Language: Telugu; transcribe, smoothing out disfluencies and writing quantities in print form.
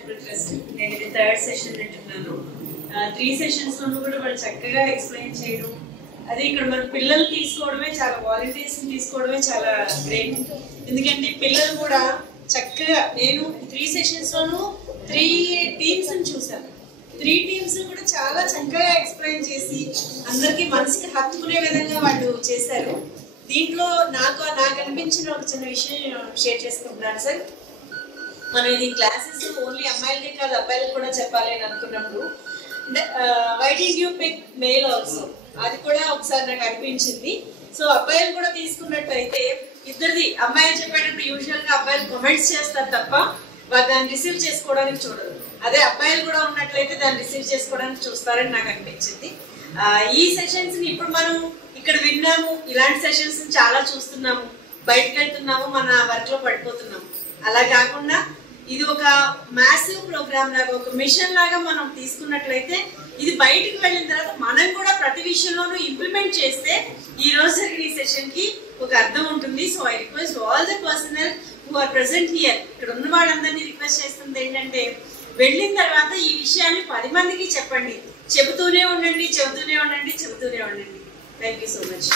Charitable trust. నేను ఇది 3rd సెషన్ వింటున్నాను. 3 సెషన్స్ లోనూ కూడా వాళ్ళు చక్కగా ఎక్స్ప్లెయిన్ చేయడం, అది ఇక్కడ మన పిల్లలు తీసుకోవడమే చాలా, వాలంటీర్స్ తీసుకోవడమే చాలా గ్రేట్. ఎందుకంటే పిల్లలు కూడా చక్కగా, నేను 3 సెషన్స్ లోనూ 3 టీమ్స్ చూసాను. 3 టీమ్స్ కూడా చాలా చక్కగా ఎక్స్ప్లెయిన్ చేసి అందరికి మనసుకి హత్తుకునే విధంగా వాళ్ళు చేశారు. దీంట్లో నాకు అనిపించిన ఒక చిన్న విషయం షేర్ చేసుకుంటున్నాను సార్. మనం ఇది క్లాసెస్ ఓన్లీ అమ్మాయిలకే కాదు అబ్బాయిలకు కూడా చెప్పాలి అని అనుకున్నప్పుడు, why did you pick male also, అది కూడా ఒకసారి నాకు అనిపించింది. సో అబ్బాయిలు కూడా తీసుకున్నట్టయితే ఇద్దరిది, అమ్మాయిలు చెప్పేటప్పుడు యూజువల్ గా అబ్బాయిలు కామెంట్స్ చేస్తారు తప్ప వాళ్ళు దాన్ని రిసీవ్ చేసుకోవడానికి చూడరు. అదే అబ్బాయిలు కూడా ఉన్నట్లయితే దాన్ని రిసీవ్ చేసుకోవడానికి చూస్తారని నాకు అనిపించింది. ఈ సెషన్స్ ని ఇప్పుడు మనం ఇక్కడ విన్నాము, ఇలాంటి సెషన్స్ చాలా చూస్తున్నాము, బయటకు వెళ్తున్నాము, మన వర్క్ లో పడిపోతున్నాము. అలా కాకుండా ఇది ఒక మ్యాసివ్ ప్రోగ్రామ్ లాగా, ఒక మిషన్ లాగా మనం తీసుకున్నట్లయితే ఇది బయటకు వెళ్ళిన తర్వాత మనం కూడా ప్రతి విషయంలోనూ ఇంప్లిమెంట్ చేస్తే ఈ రోజు జరిగిన ఈ సెషన్ కి ఒక అర్థం ఉంటుంది. So I request all the personnel who are present here, ఇక్కడ ఉన్న వాళ్ళందరినీ రిక్వెస్ట్ చేస్తుంది ఏంటంటే, వెళ్ళిన తర్వాత ఈ విషయాన్ని 10 మందికి చెప్పండి. చెబుతూనే ఉండండి. Thank you so much.